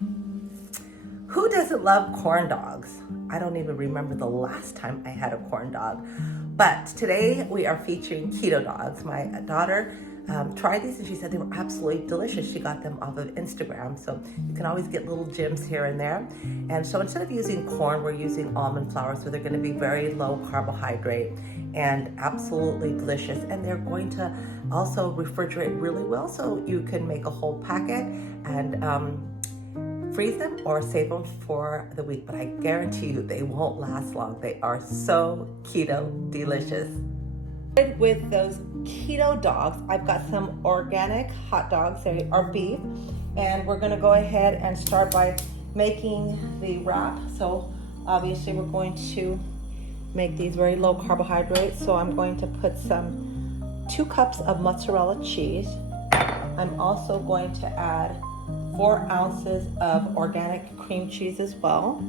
Who doesn't love corn dogs? I don't even remember the last time I had a corn dog. But today we are featuring keto dogs. My daughter tried these and she said they were absolutely delicious. She got them off of Instagram. So you can always get little gems here and there. And so instead of using corn, we're using almond flour. So they're gonna be very low carbohydrate and absolutely delicious. And they're going to also refrigerate really well. So you can make a whole packet and freeze them or save them for the week, but I guarantee you they won't last long. They are so keto delicious. With those keto dogs, I've got some organic hot dogs, they are beef, and we're gonna go ahead and start by making the wrap. So obviously we're going to make these very low carbohydrate. So I'm going to put 2 cups of mozzarella cheese. I'm also going to add 4 ounces of organic cream cheese as well.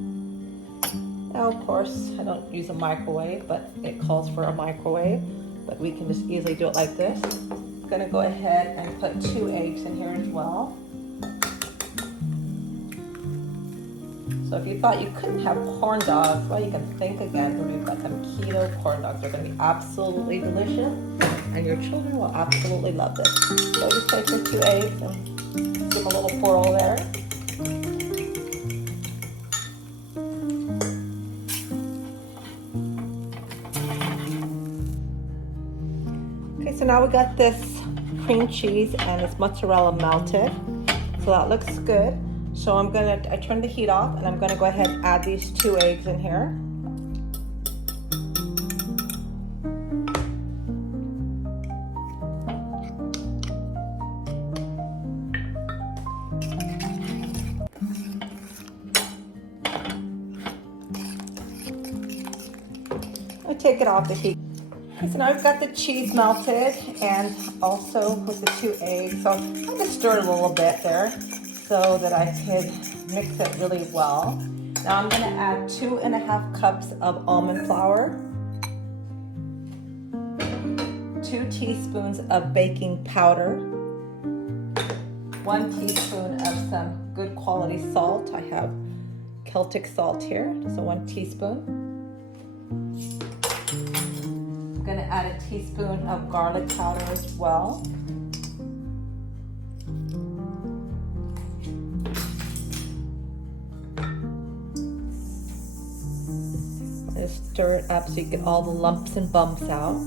Now, of course, I don't use a microwave, but it calls for a microwave, but we can just easily do it like this. I'm gonna go ahead and put 2 eggs in here as well. So if you thought you couldn't have corn dogs, well, you can think again. We've got some keto corn dogs. They're gonna be absolutely delicious, and your children will absolutely love this. So just take the 2 eggs and give a little swirl there. Okay, so now we got this cream cheese and this mozzarella melted. So that looks good. So I turned the heat off and I'm gonna go ahead and add these 2 eggs in here. Take it off the heat. Okay, so now I've got the cheese melted and also with the 2 eggs. So I'm going to stir it a little bit there so that I could mix it really well. Now I'm going to add 2.5 cups of almond flour, 2 teaspoons of baking powder, 1 teaspoon of some good quality salt. I have Celtic salt here, so 1 teaspoon. I'm going to add a teaspoon of garlic powder as well. Just stir it up so you get all the lumps and bumps out.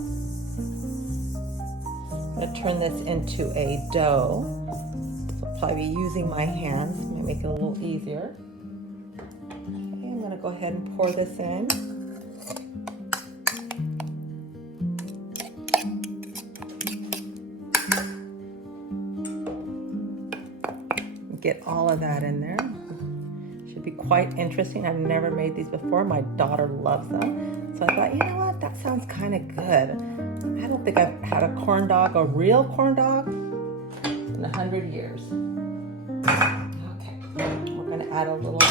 I'm going to turn this into a dough. So I'll probably be using my hands, might make it a little easier. Okay, I'm going to go ahead and pour this in. Get all of that in there. Should be quite interesting. I've never made these before. My daughter loves them. So I thought, you know what, that sounds kind of good. I don't think I've had a corn dog, a real corn dog, in 100 years. Okay, we're gonna add a little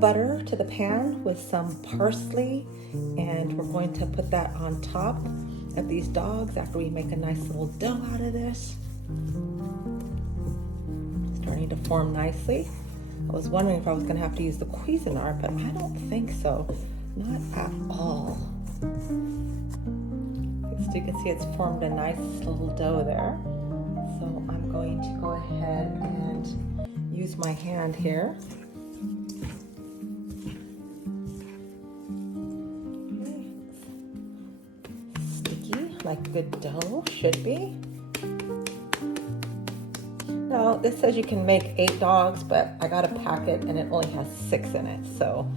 butter to the pan with some parsley, and we're going to put that on top of these dogs after we make a nice little dough out of this. Starting to form nicely. I was wondering if I was going to have to use the Cuisinart, but I don't think so. Not at all. So you can see it's formed a nice little dough there. So I'm going to go ahead and use my hand here. Okay. Sticky, like good dough should be. Now, this says you can make 8 dogs, but I got a packet and it only has 6 in it. So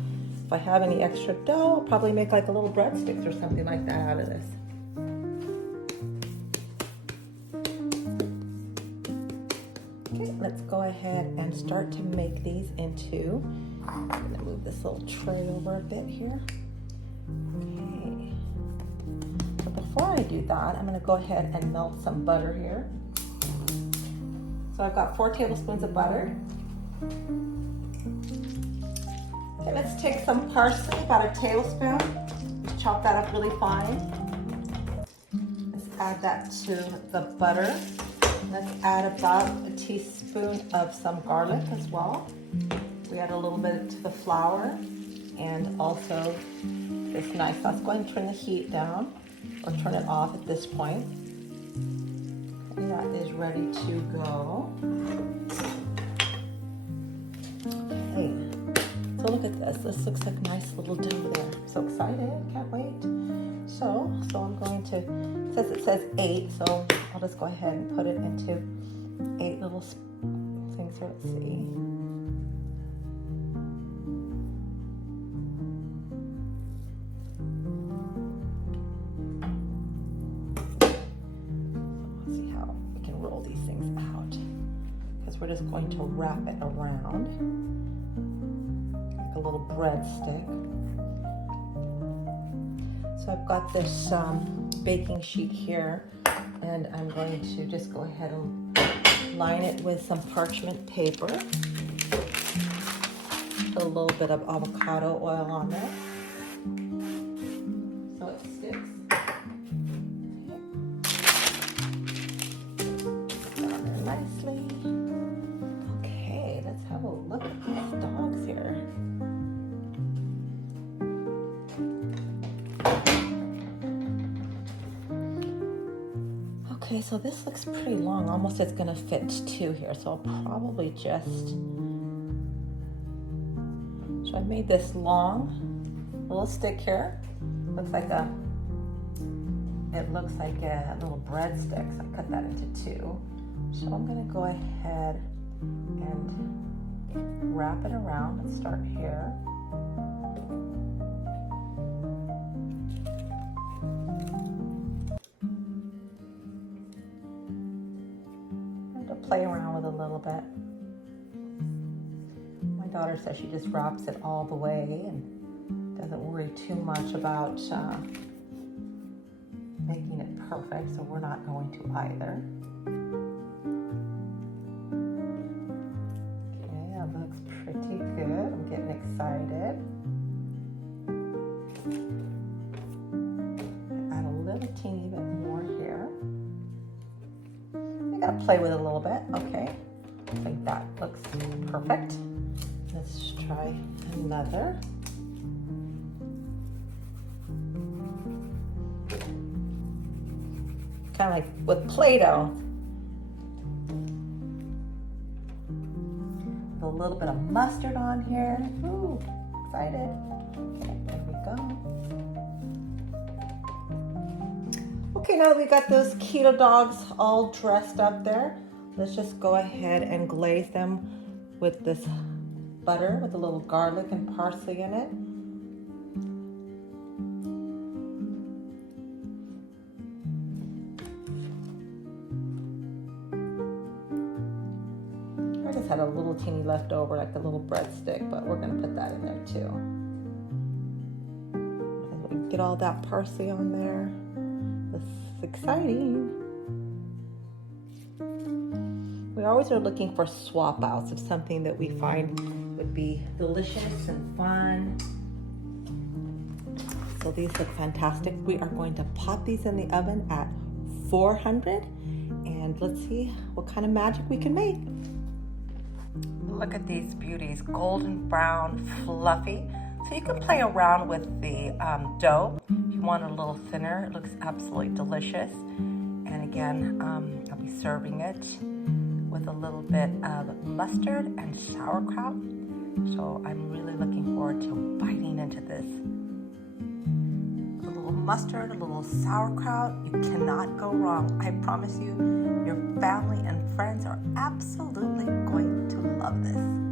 if I have any extra dough, I'll probably make like a little breadsticks or something like that out of this. Okay, let's go ahead and start to make these into, I'm gonna move this little tray over a bit here. Okay, but before I do that, I'm gonna go ahead and melt some butter here. So I've got 4 tablespoons of butter. Okay, let's take some parsley, about a tablespoon. Just chop that up really fine. Let's add that to the butter. Let's add about a teaspoon teaspoon of some garlic as well. We add a little bit to the flour and also this nice sauce. Go ahead and turn the heat down or turn it off at this point. Okay, that is ready to go. Okay, so look at this. This looks like a nice little dough there. So excited, can't wait. So I'm going to, it says 8, so I'll just go ahead and put it into 8 little things here. Let's see. Let's see how we can roll these things out. Because we're just going to wrap it around like a little breadstick. So I've got this baking sheet here, and I'm going to just go ahead and line it with some parchment paper. Put a little bit of avocado oil on there so it sticks. Put that on there nicely. Okay, let's have a look at these dogs here. Okay, so this looks pretty long. Almost it's gonna fit 2 here. So I'll probably just, so I made this long little stick here. Looks like it looks like a little breadstick. So I cut that into 2. So I'm gonna go ahead and wrap it around. Let's start here. Play around with a little bit. My daughter says she just wraps it all the way and doesn't worry too much about making it perfect, so we're not going to either. Okay, that looks pretty good. I'm getting excited. Add a little teeny bit more here. I gotta play with it a little bit. Okay, I think that looks perfect. Let's try another. Kind of like with Play-Doh. With a little bit of mustard on here. Ooh, excited. Okay, there we go. Okay, now that we got those keto dogs all dressed up there, let's just go ahead and glaze them with this butter with a little garlic and parsley in it. I just had a little teeny left over, like a little breadstick, but we're gonna put that in there too. And get all that parsley on there. This is exciting. We always are looking for swap outs of something that we find would be delicious and fun. So these look fantastic. We are going to pop these in the oven at 400 and let's see what kind of magic we can make. Look at these beauties, golden brown, fluffy. So you can play around with the dough. If you want it a little thinner, it looks absolutely delicious. And again, I'll be serving it with a little bit of mustard and sauerkraut. So I'm really looking forward to biting into this. A little mustard, a little sauerkraut, you cannot go wrong. I promise you, your family and friends are absolutely going to love this.